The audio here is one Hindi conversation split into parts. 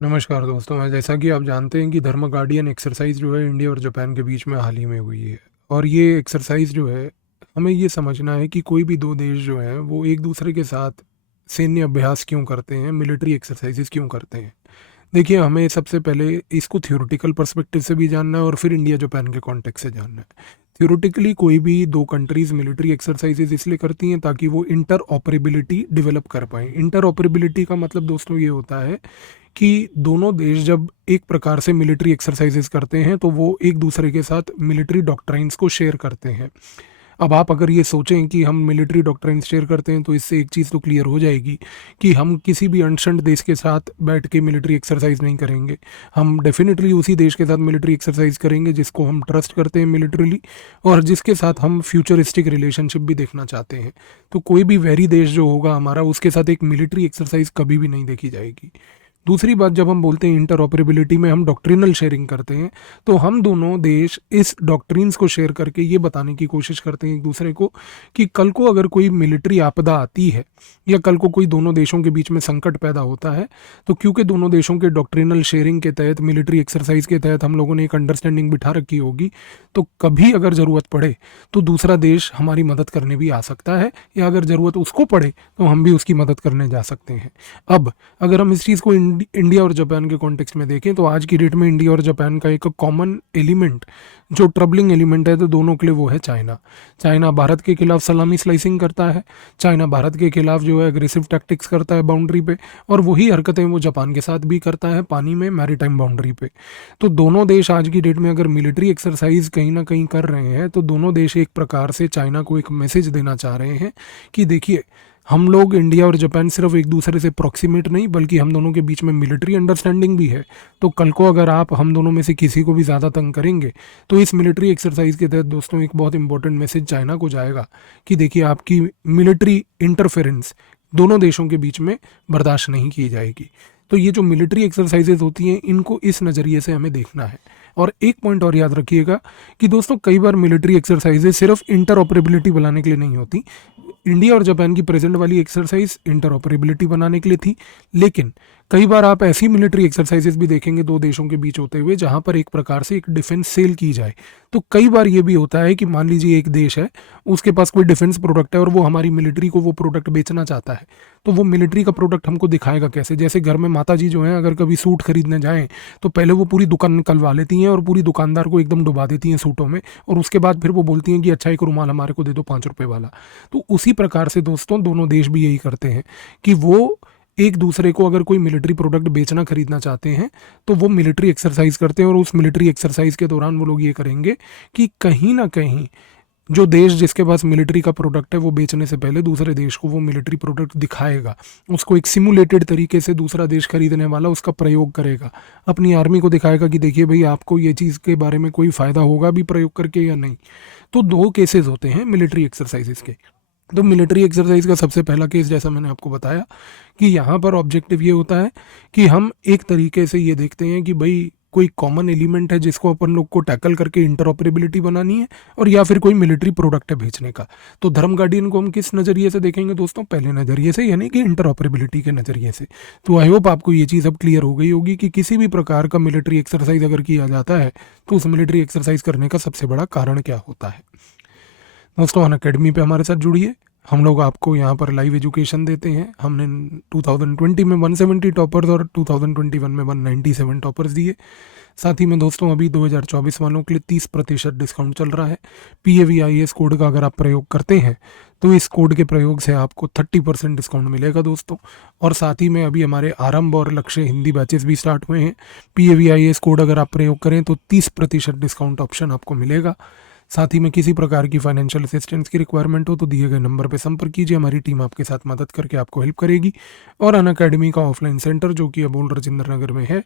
नमस्कार दोस्तों, जैसा कि आप जानते हैं कि धर्म गार्डियन एक्सरसाइज जो है इंडिया और जापान के बीच में हाल ही में हुई है। और ये एक्सरसाइज जो है, हमें ये समझना है कि कोई भी दो देश जो हैं वो एक दूसरे के साथ सैन्य अभ्यास क्यों करते हैं, मिलिट्री एक्सरसाइजेज क्यों करते हैं। देखिए, हमें सबसे पहले इसको थ्योरेटिकल पर्सपेक्टिव से भी जानना है और फिर इंडिया जापान के कॉन्टेक्स्ट से जानना है। थ्योरेटिकली कोई भी दो कंट्रीज मिलिट्री एक्सरसाइजेज इसलिए करती हैं ताकि वो इंटर ऑपरेबिलिटी डेवलप कर पाएँ। इंटर ऑपरेबिलिटी का मतलब दोस्तों ये होता है कि दोनों देश जब एक प्रकार से मिलिट्री एक्सरसाइजेज करते हैं तो वो एक दूसरे के साथ मिलिट्री डॉक्ट्राइन्स को शेयर करते हैं। अब आप अगर ये सोचें कि हम मिलिट्री डॉक्ट्राइन्स शेयर करते हैं तो इससे एक चीज़ तो क्लियर हो जाएगी कि हम किसी भी अनशंट देश के साथ बैठ के मिलिट्री एक्सरसाइज नहीं करेंगे। हम डेफिनेटली उसी देश के साथ मिलिट्री एक्सरसाइज करेंगे जिसको हम ट्रस्ट करते हैं मिलिट्रीली, और जिसके साथ हम फ्यूचरिस्टिक रिलेशनशिप भी देखना चाहते हैं। तो कोई भी वैरी देश जो होगा हमारा, उसके साथ एक मिलिट्री एक्सरसाइज कभी भी नहीं देखी जाएगी। दूसरी बात, जब हम बोलते हैं इंटरऑपरेबिलिटी में हम डॉक्ट्रिनल शेयरिंग करते हैं, तो हम दोनों देश इस डॉक्ट्रिन्स को शेयर करके ये बताने की कोशिश करते हैं एक दूसरे को कि कल को अगर कोई मिलिट्री आपदा आती है या कल को कोई दोनों देशों के बीच में संकट पैदा होता है, तो क्योंकि दोनों देशों के डॉक्ट्रिनल शेयरिंग के तहत, मिलिट्री एक्सरसाइज के तहत हम लोगों ने एक अंडरस्टैंडिंग बिठा रखी होगी, तो कभी अगर ज़रूरत पड़े तो दूसरा देश हमारी मदद करने भी आ सकता है, या अगर ज़रूरत उसको पड़े तो हम भी उसकी मदद करने जा सकते हैं। अब अगर हम इस चीज़ को इंडिया और जापान के कॉन्टेक्स्ट में देखें तो आज की डेट में इंडिया और जापान का एक कॉमन एलिमेंट, जो ट्रबलिंग एलिमेंट है, तो दोनों के लिए वो है चाइना। चाइना भारत के खिलाफ सलामी स्लाइसिंग करता है, चाइना भारत के खिलाफ जो है एग्रेसिव टैक्टिक्स करता है बाउंड्री पे, और वही हरकतें वो जापान के साथ भी करता है पानी में, मैरीटाइम बाउंड्री पे। तो दोनों देश आज की डेट में अगर मिलिट्री एक्सरसाइज कहीं ना कहीं कर रहे हैं तो दोनों देश एक प्रकार से चाइना को एक मैसेज देना चाह रहे हैं कि देखिए, हम लोग इंडिया और जापान सिर्फ एक दूसरे से प्रॉक्सिमेट नहीं, बल्कि हम दोनों के बीच में मिलिट्री अंडरस्टैंडिंग भी है। तो कल को अगर आप हम दोनों में से किसी को भी ज़्यादा तंग करेंगे तो इस मिलिट्री एक्सरसाइज के तहत दोस्तों एक बहुत इंपॉर्टेंट मैसेज चाइना को जाएगा कि देखिए, आपकी मिलिट्री इंटरफेरेंस दोनों देशों के बीच में बर्दाश्त नहीं की जाएगी। तो ये जो मिलिट्री एक्सरसाइजेज होती हैं, इनको इस नज़रिए से हमें देखना है। और एक पॉइंट और याद रखिएगा कि दोस्तों, कई बार मिलिट्री एक्सरसाइजेज सिर्फ इंटर ऑपरेबिलिटी बनाने के लिए नहीं होती। इंडिया और जापान की प्रेजेंट वाली एक्सरसाइज इंटर ऑपरेबिलिटी बनाने के लिए थी, लेकिन कई बार आप ऐसी मिलिट्री एक्सरसाइजेज भी देखेंगे दो देशों के बीच होते हुए जहां पर एक प्रकार से एक डिफेंस सेल की जाए। तो कई बार ये भी होता है कि मान लीजिए एक देश है, उसके पास कोई डिफेंस प्रोडक्ट है और वो हमारी मिलिट्री को वो प्रोडक्ट बेचना चाहता है, तो वो मिलिट्री का प्रोडक्ट हमको दिखाएगा कैसे। जैसे घर में माता जी जो हैं, अगर कभी सूट खरीदने जाएं तो पहले वो पूरी दुकान निकलवा लेती हैं और पूरी दुकानदार को एकदम डुबा देती हैं सूटों में, और उसके बाद फिर वो बोलती हैं कि अच्छा, एक रुमाल हमारे को दे दो 5 रुपए वाला। तो उसी प्रकार से दोस्तों दोनों देश भी यही करते हैं कि वो एक दूसरे को अगर कोई मिलिट्री प्रोडक्ट बेचना खरीदना चाहते हैं तो वो मिलिट्री एक्सरसाइज करते हैं, और उस मिलिट्री एक्सरसाइज के दौरान वो लोग ये करेंगे कि कहीं ना कहीं जो देश जिसके पास मिलिट्री का प्रोडक्ट है वो बेचने से पहले दूसरे देश को वो मिलिट्री प्रोडक्ट दिखाएगा, उसको एक सिमुलेटेड तरीके से दूसरा देश खरीदने वाला उसका प्रयोग करेगा, अपनी आर्मी को दिखाएगा कि देखिए भाई, आपको ये चीज़ के बारे में कोई फ़ायदा होगा भी प्रयोग करके या नहीं। तो दो केसेस होते हैं मिलिट्री एक्सरसाइजेस के। तो मिलिट्री एक्सरसाइज का सबसे पहला केस, जैसा मैंने आपको बताया, कि यहाँ पर ऑब्जेक्टिव ये होता है कि हम एक तरीके से ये देखते हैं कि भाई कोई कॉमन एलिमेंट है जिसको अपन लोग को टैकल करके इंटरऑपरेबिलिटी बनानी है, और या फिर कोई मिलिट्री प्रोडक्ट है भेजने का। तो धर्म गार्डियन को हम किस नज़रिए से देखेंगे दोस्तों? पहले नज़रिए से, यानी कि इंटरऑपरेबिलिटी के नज़रिए से। तो आई होप आपको ये चीज़ अब क्लियर हो गई होगी कि किसी भी प्रकार का मिलिट्री एक्सरसाइज अगर किया जाता है तो उस मिलिट्री एक्सरसाइज करने का सबसे बड़ा कारण क्या होता है। दोस्तों, अनअकैडमी पे हमारे साथ जुड़िए। हम लोग आपको यहाँ पर लाइव एजुकेशन देते हैं। हमने 2020 में 170 टॉपर्स और 2021 में 197 टॉपर्स दिए। साथ ही में दोस्तों, अभी 2024 वालों के लिए 30% डिस्काउंट चल रहा है। PAVIS कोड का अगर आप प्रयोग करते हैं तो इस कोड के प्रयोग से आपको 30% डिस्काउंट मिलेगा दोस्तों। और साथ ही में अभी हमारे आरंभ और लक्ष्य हिंदी बैचेस भी स्टार्ट हुए हैं। PAVIS कोड अगर आप प्रयोग करें तो 30% डिस्काउंट ऑप्शन आपको मिलेगा। साथ ही में किसी प्रकार की फाइनेंशियल असिस्टेंस की रिक्वायरमेंट हो तो दिए गए नंबर पर संपर्क कीजिए, हमारी टीम आपके साथ मदद करके आपको हेल्प करेगी। और अनअकैडमी का ऑफलाइन सेंटर, जो कि अबोल राजेंद्र नगर में है,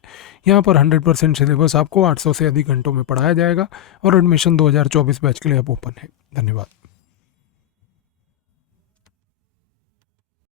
यहाँ पर 100% सिलेबस आपको 800 से अधिक घंटों में पढ़ाया जाएगा, और एडमिशन 2024 बैच के लिए अब ओपन है। धन्यवाद।